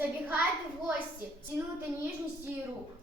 забігайте в гості, цінуйте ніжність її рук.